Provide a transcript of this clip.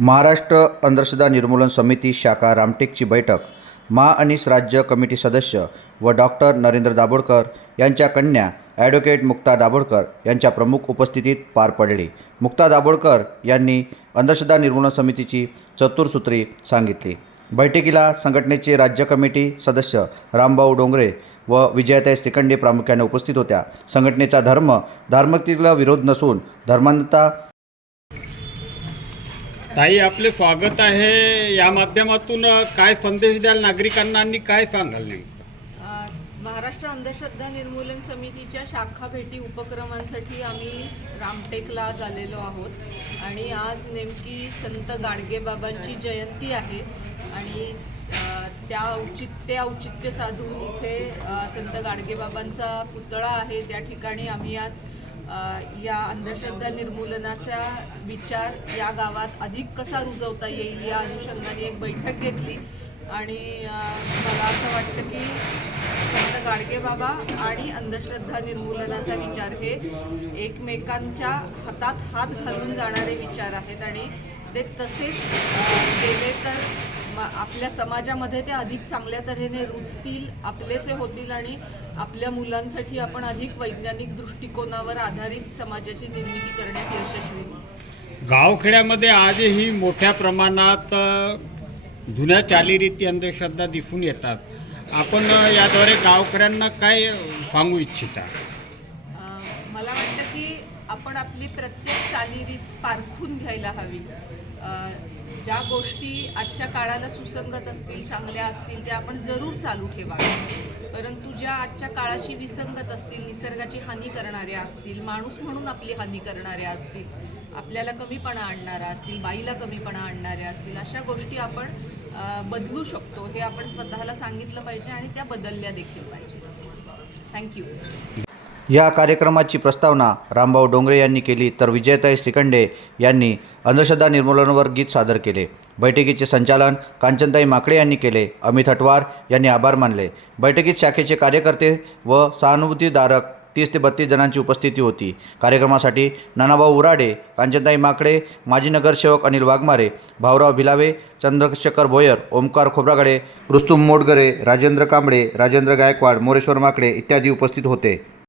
महाराष्ट्र अंधश्रद्धा निर्मूलन समिती शाखा रामटेकची बैठक महाअनिस राज्य कमिटी सदस्य व डॉक्टर नरेंद्र दाभोळकर यांच्या कन्या ॲडव्होकेट मुक्ता दाभोळकर यांच्या प्रमुख उपस्थितीत पार पडली. मुक्ता दाभोळकर यांनी अंधश्रद्धा निर्मूलन समितीची चतुर्सूत्री सांगितली. बैठकीला संघटनेचे राज्य कमिटी सदस्य रामभाऊ डोंगरे व विजयाताई श्रीखंडे प्रामुख्याने उपस्थित होत्या. संघटनेचा धर्म धार्मिकतेला विरोध नसून धर्मांधता ताई आपले स्वागत आहे. या माध्यमातून काय संदेश द्याल नागरिकांना आणि काय सांगाल नेमकं? महाराष्ट्र अंधश्रद्धा निर्मूलन समितीच्या शाखा भेटी उपक्रमांसाठी आम्ही रामटेकला आज आलेलो आहोत. आणि आज नेमकी संत गाडगेबाबांची जयंती आहे. आणि त्या औचित्य ते औचित्य साधून इथे संत गाडगेबाबांचा पुतळा आहे. त्या ठिकाणी आम्ही आज या अंधश्रद्धा निर्मूलनाचा विचार या गावात अधिक कसा रुजवता येईल या अनुषंगाने एक बैठक घेतली. आणि मला असं वाटतं की संत गाडगेबाबा आणि अंधश्रद्धा निर्मूलनाचा विचार हे एकमेकांच्या हातात हात घालून जाणारे विचार आहेत आणि ते तसेच केले तर म- आपल्या समाजामध्ये ते अधिक चांगल्या तऱ्हेने रुजतील आपलेसे होतील आणि आपल्या मुलांसाठी आपण अधिक वैज्ञानिक दृष्टिकोनावर आधारित समाजाची निर्मिती करण्यात यशस्वी होऊ गावखेड्यामध्ये आजही मोठ्या प्रमाणात जुन्या चालीरीती अंधश्रद्धा दिसून येतात. आपण याद्वारे गावकऱ्यांना काय सांगू इच्छिता? मला वाटतं की आपण आपली प्रत्येक चालीरीत पारखून घ्यायला हवी. ज्या गोष्टी आजच्या काळाला सुसंगत असतील चांगल्या असतील त्या आपण जरूर चालू ठेवाव्या. परंतु ज्या आजच्या काळाशी विसंगत असतील निसर्गाची हानी करणाऱ्या असतील माणूस म्हणून आपली हानी करणाऱ्या असतील आपल्याला कमीपणा आणणाऱ्या असतील बाईला कमीपणा आणणाऱ्या असतील अशा गोष्टी आपण बदलू शकतो हे आपण स्वतःला सांगितलं पाहिजे आणि त्या बदलल्या देखील पाहिजे. थँक्यू या कार्यक्रमाची प्रस्तावना रामभाऊ डोंगरे यांनी केली तर विजयताई श्रीखंडे यांनी अंधश्रद्धा निर्मूलनवर गीत सादर केले. बैठकीचे संचालन कांचनताई माकडे यांनी केले. अमित हटवार यांनी आभार मानले. बैठकीत शाखेचे कार्यकर्ते व सहानुभूतीधारक तीस ते बत्तीस जणांची उपस्थिती होती. कार्यक्रमासाठी नानाभाऊ उराडे कांचनताई माकडे माजी नगरसेवक अनिल वाघमारे भाऊराव भिलावे चंद्रशेखर भोयर ओमकार खोब्रागडे रुस्तुम मोडगरे राजेंद्र कांबळे राजेंद्र गायकवाड मोरेश्वर माकडे इत्यादी उपस्थित होते.